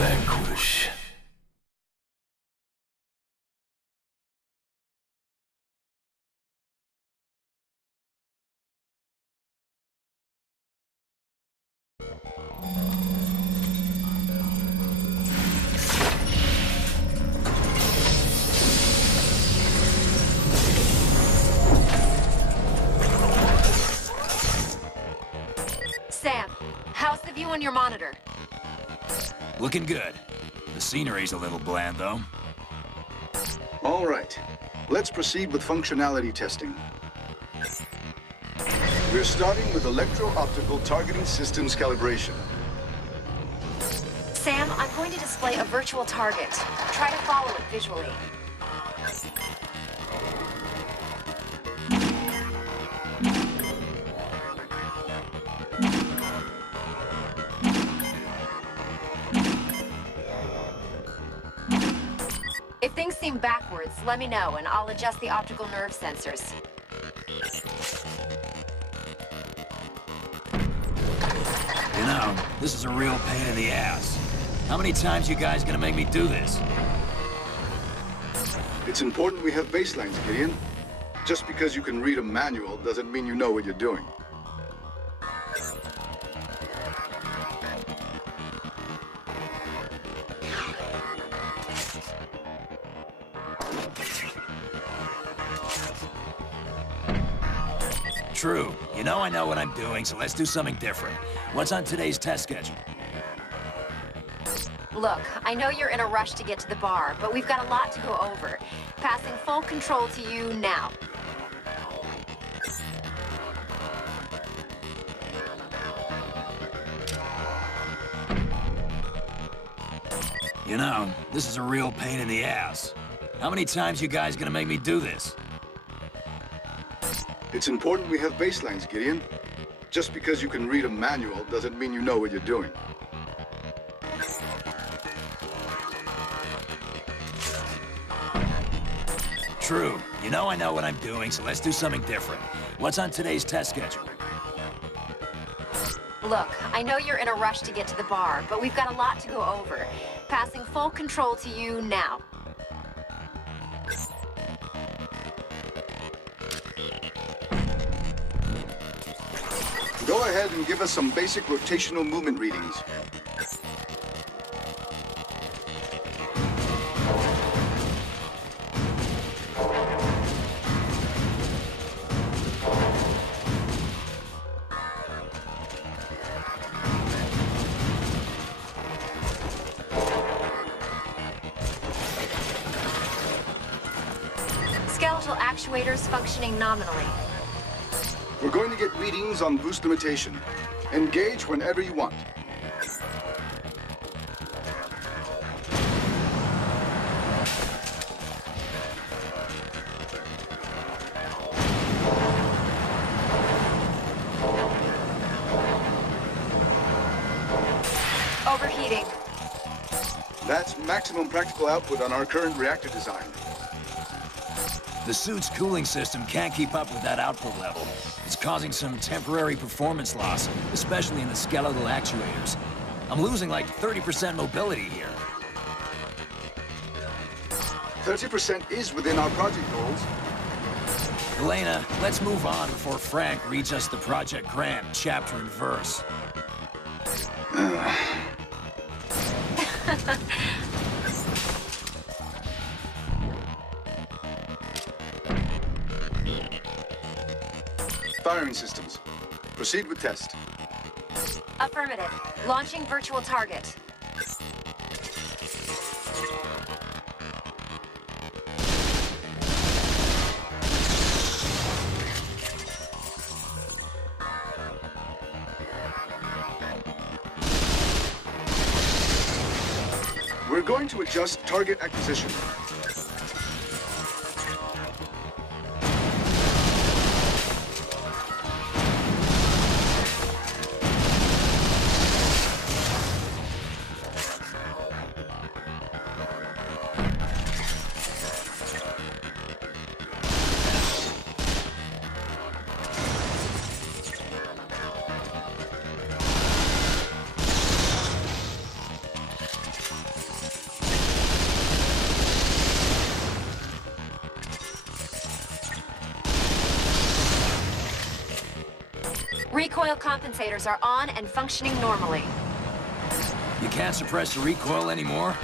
Vanquish. Sam, how's the view on your monitor? Looking good. The scenery's a little bland, though. All right. Let's proceed with functionality testing. We're starting with electro-optical targeting systems calibration. Sam, I'm going to display a virtual target. Try to follow it visually. If things seem backwards, let me know and I'll adjust the optical nerve sensors. You know, this is a real pain in the ass. How many times you guys gonna make me do this? It's important we have baselines, Gideon. Just because you can read a manual doesn't mean you know what you're doing. True. You know I know what I'm doing, so let's do something different. What's on today's test schedule? Look, I know you're in a rush to get to the bar, but we've got a lot to go over. Passing full control to you now. You know, this is a real pain in the ass. How many times you guys gonna make me do this? It's important we have baselines, Gideon. Just because you can read a manual doesn't mean you know what you're doing. True. You know I know what I'm doing, so let's do something different. What's on today's test schedule? Look, I know you're in a rush to get to the bar, but we've got a lot to go over. Passing full control to you now. Go ahead and give us some basic rotational movement readings. Skeletal actuators functioning nominally. We're going to get readings on boost limitation. Engage whenever you want. Overheating. That's maximum practical output on our current reactor design. The suit's cooling system can't keep up with that output level. It's causing some temporary performance loss, especially in the skeletal actuators. I'm losing like 30% mobility here. 30% is within our project goals. Elena, let's move on before Frank reads us the Project Grant chapter and verse. Firing systems. Proceed with test. Affirmative. Launching virtual target. We're going to adjust target acquisition. Recoil compensators are on and functioning normally. You can't suppress the recoil anymore?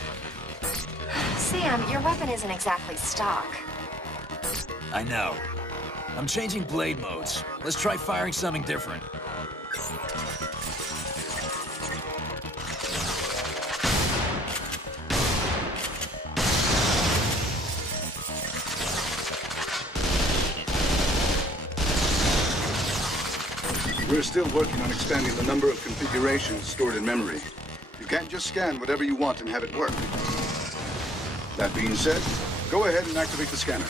Sam, your weapon isn't exactly stock. I know. I'm changing blade modes. Let's try firing something different. We're still working on expanding the number of configurations stored in memory. You can't just scan whatever you want and have it work. That being said, go ahead and activate the scanner.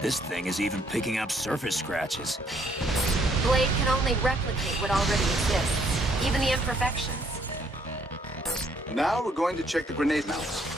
This thing is even picking up surface scratches. Blade can only replicate what already exists, even the imperfections. Now we're going to check the grenade mounts.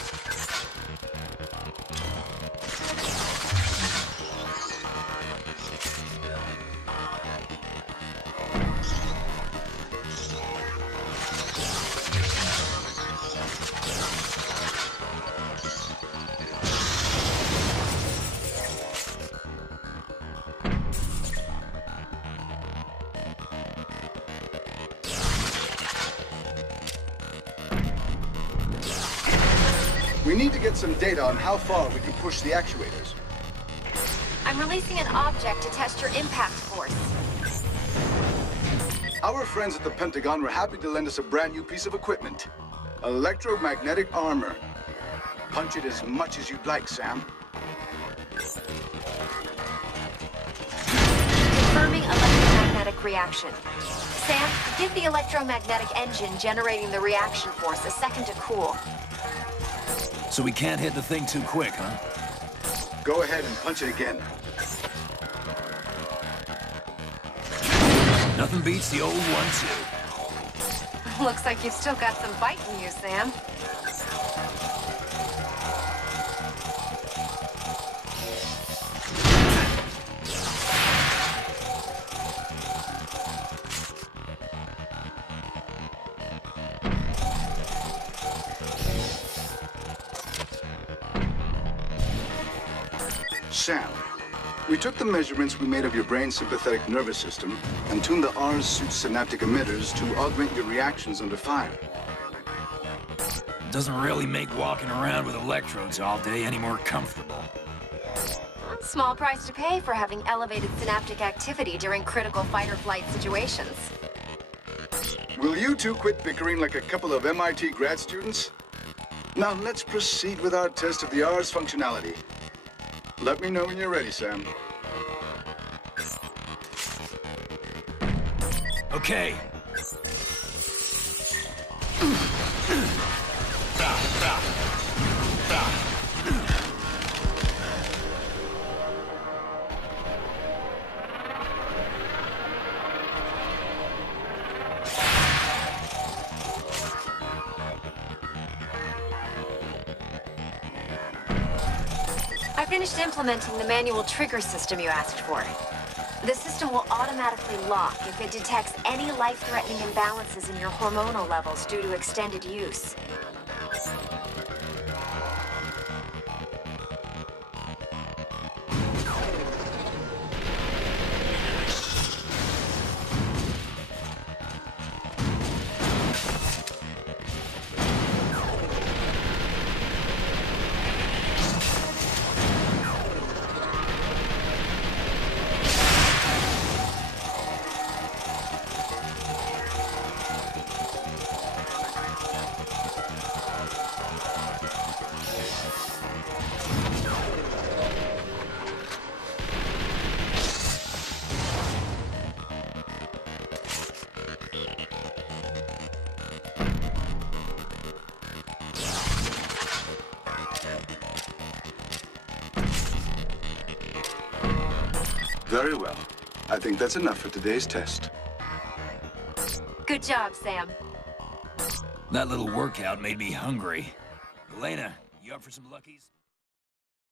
We need to get some data on how far we can push the actuators. I'm releasing an object to test your impact force. Our friends at the Pentagon were happy to lend us a brand new piece of equipment. Electromagnetic armor. Punch it as much as you'd like, Sam. Confirming electromagnetic reaction. Sam, give the electromagnetic engine generating the reaction force a second to cool. So we can't hit the thing too quick, huh? Go ahead and punch it again. Nothing beats the old 1-2. Looks like you've still got some bite in you, Sam. Sam, we took the measurements we made of your brain's sympathetic nervous system and tuned the R's suit's synaptic emitters to augment your reactions under fire. Doesn't really make walking around with electrodes all day any more comfortable. Small price to pay for having elevated synaptic activity during critical fight-or-flight situations. Will you two quit bickering like a couple of MIT grad students? Now let's proceed with our test of the R's functionality. Let me know when you're ready, Sam. Okay. I finished implementing the manual trigger system you asked for. The system will automatically lock if it detects any life-threatening imbalances in your hormonal levels due to extended use. Very well. I think that's enough for today's test. Good job, Sam. That little workout made me hungry. Elena, you up for some Luckies?